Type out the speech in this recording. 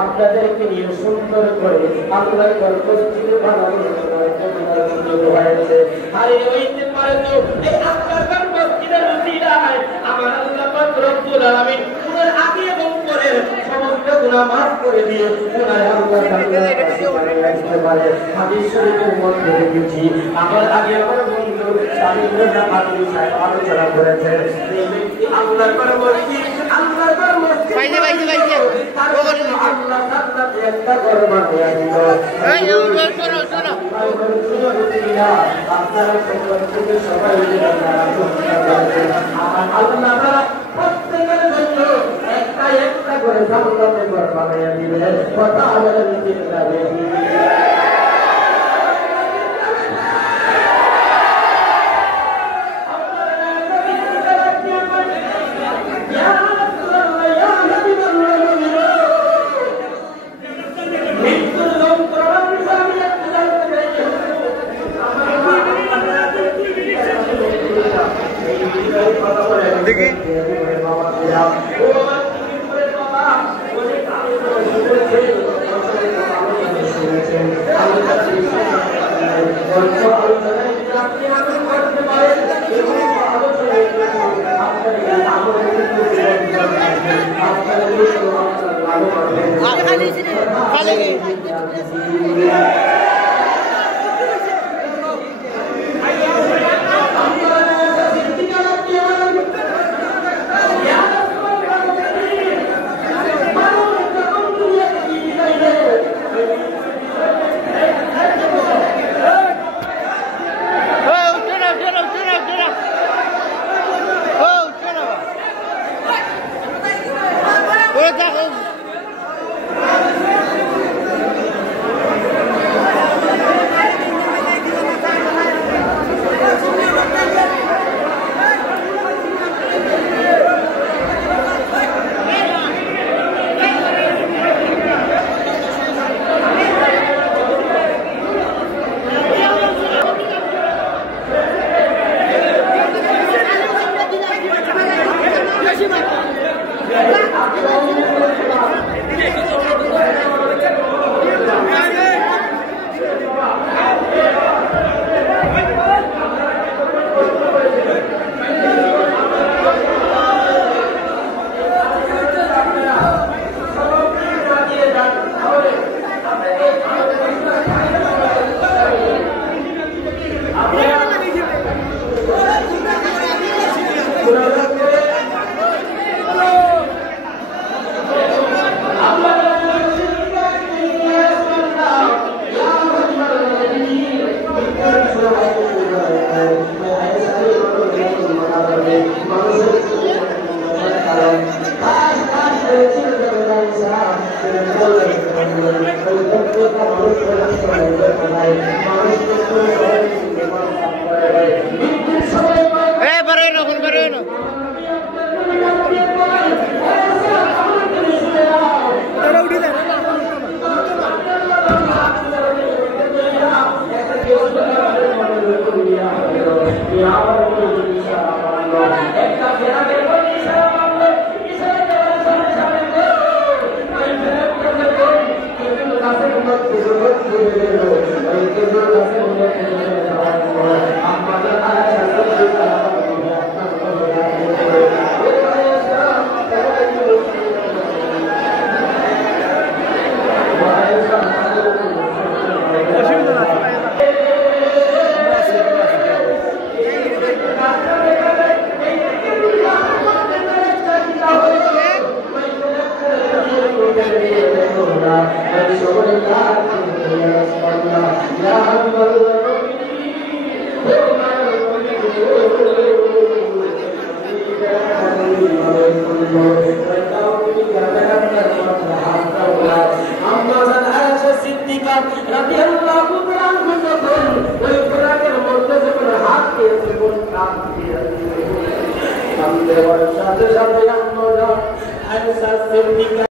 আপনাদেরকে নিয়ে সুন্দর করে আল্লাহর মসজিদ বানানো হয়েছে। আর হইতে পারে তো এই আল্লাহর মসজিদের উসিলায় আমার আল্লাহ পাক রব্বুল আলামিন উনার আগে এবং পরে সমস্ত গুনাহ মাফ করে দিয়ে উনার আল্লাহ রাখতে পারে। হাদিস শরীফের মধ্যে দেখেছি আমার আগে আমার বন্ধু স্বামীর হাদিস সাহেব আলোচনা করেছে এই ব্যক্তি আল্লাহর মসজিদ আল্লাহর মসজিদ বাইজে আল্লাহ তাআলা একটা ঘর বানিয়ে দিল। এই শোনো আপনারা সবাই আল্লাহ প্রত্যেকের জন্য একটা করে জান্নাতের ঘর বানিয়ে দিবে। কথা আমাদের চিন্তা বেশি সাথে সাথে সিদ্দিকা